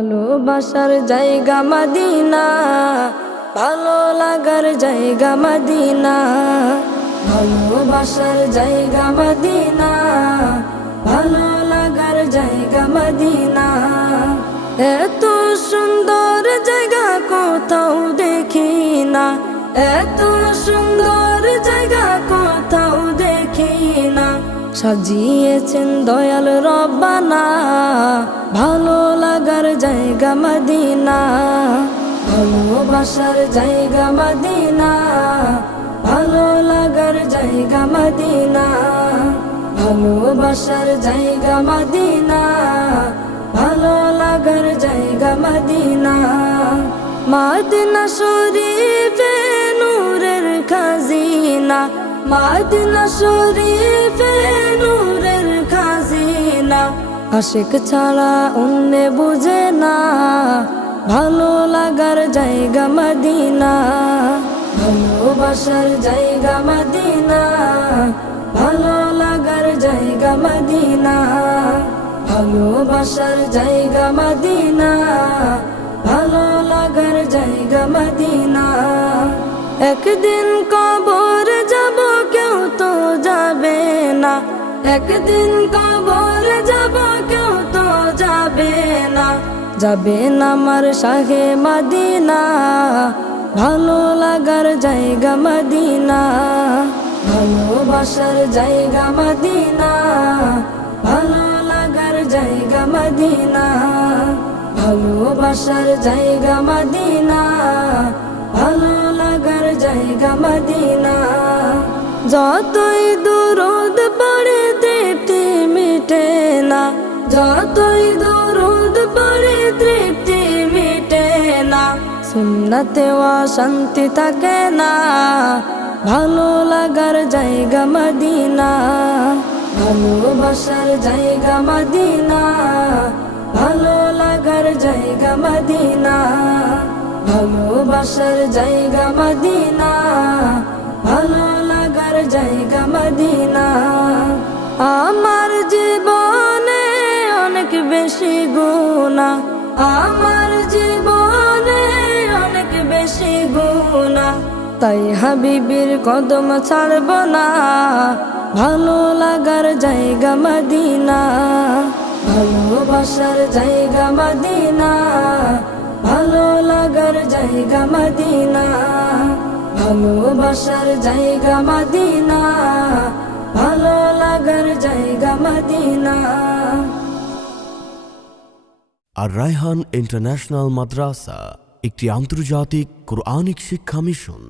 ভালোবাসার জায়গা মদিনা, ভালো লাগার জায়গা মদিনা। ভালোবাসার জায়গা মদিনা, ভালো লাগার জায়গা মদিনা। এত সুন্দর জায়গা কোথাও দেখি না, এত সুন্দর জায়গা কোথাও দেখি না। সাজিয়েছেন দয়াল রব্বানা, ভালো লাগার জায়গা মদিনা। ভালোবাসার জায়গা মদিনা, ভালো লাগার জায়গা মদিনা। ভালোবাসার জায়গা মদিনা, ভালো লাগার জায়গা মদিনা। মদিনা শরীফে নূরের খাজিনা, মদিনা শরীফে নূরের খাজিনা। আশিক ছাড়া অন্য বুঝে না, ভালো লাগার জায়গা মদিনা। ভালোবাসার জায়গা মদিনা, ভালো লাগার জায়গা মদিনা। ভালোবাসার জায়গা মদিনা, ভালো লাগার জায়গা মদিনা। একদিন কবর যাব কেউ তো যাবে না, একদিন কবর যাব কেউ তো যাবে না। যাবে না আমার শাহে মদিনা, ভালো লাগার জায়গা মদিনা। ভালোবাসার জায়গা মদিনা, ভালো লাগার জায়গা মদিনা। ভালোবাসার জায়গা মদিনা, ভালো লাগার জায়গা মদিনা। যতই দুরুদ পড়ে তৃপ্তি মিটে না, যতই দুরুদ পড়ে তৃপ্তি মিটে না। সুন্নতেও শান্তি থাকে না, ভালো লাগার জায়গা মদিনা। ভালোবাসার জায়গা মদিনা, ভালো লাগার জায়গা মদিনা। ভালোবাসার জায়গা মদিনা, ভালো লাগার জায়গা মদিনা। আমার জীবনে অনেক বেশি গুনাহ, আমার জীবনে অনেক বেশি গুনাহ। তাই হাবিবের কদম ছাড়ব না, ভালো লাগার জায়গা মদিনা। ভালোবাসার জায়গা মদিনা, ভালো লাগার জায়গা মদিনা। ভালোবাসার জায়গা মদিনা, ভালো লাগার জায়গা মদিনা। আর রায়হান ইন্টারন্যাশনাল মাদ্রাসা একটি আন্তর্জাতিক কুরআনিক শিক্ষা মিশন।